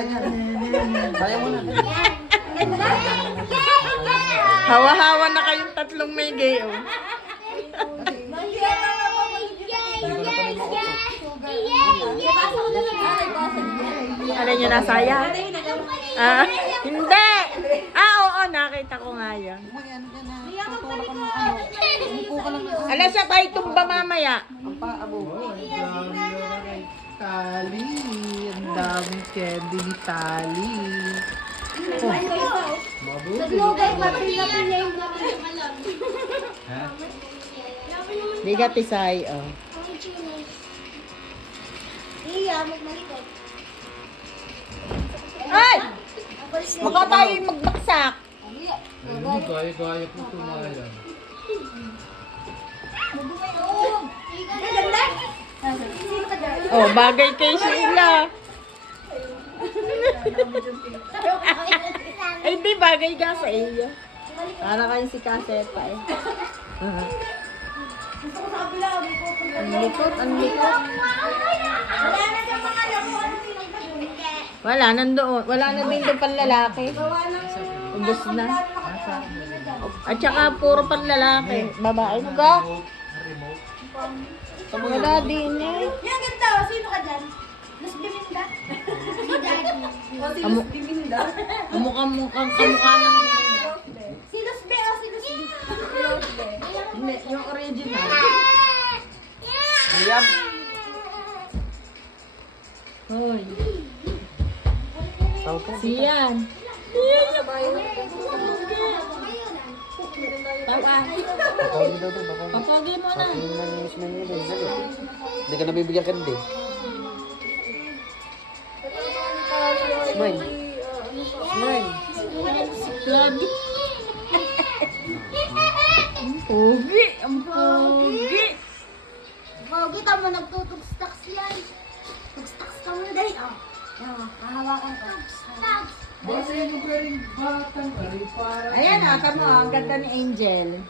Kaya mo na. Hawa-hawa na kayong tatlong may gay, oh. Alam nyo na saya? Ah, hindi! Ah, oo, nakita ko nga yan. Alam siya tayo tumba mamaya. Ang paabo. Tali. Ang daming candy ni Tali. Di ka tisay, oh. Ay! Mukha tayo magbaksak. Gaya-gaya po tumayan. Oh, bagay kay Sheila. Ay, di bagay ka sa iyo. Para kayo si Kaseta eh. Ang likot, ang likot. Wala, nandoon. Wala na din doon panlalaki. Ubus na. At saka puro panlalaki. Babae ka. Wala din eh. Yung ganda, sino ka dyan? Luz Biminda? Amu Kamukha ng... Si Luz B o si Luz B? Hindi, yung original. Ayan. Hoy. Tawag Siyan. Tawa. Papogi mo na. Hindi ka nabibigyan ka hindi. Smile. Smile. Lagi. Ang pogi. Ang pogi. Pogi, tamo nagtutugs-tags yan. Tugs-tags ka mo dahil. Oh, yan, hahawakan ko. Basta yan yung galing batang para. Ayan ah, tama. Ang ganda ni Angel.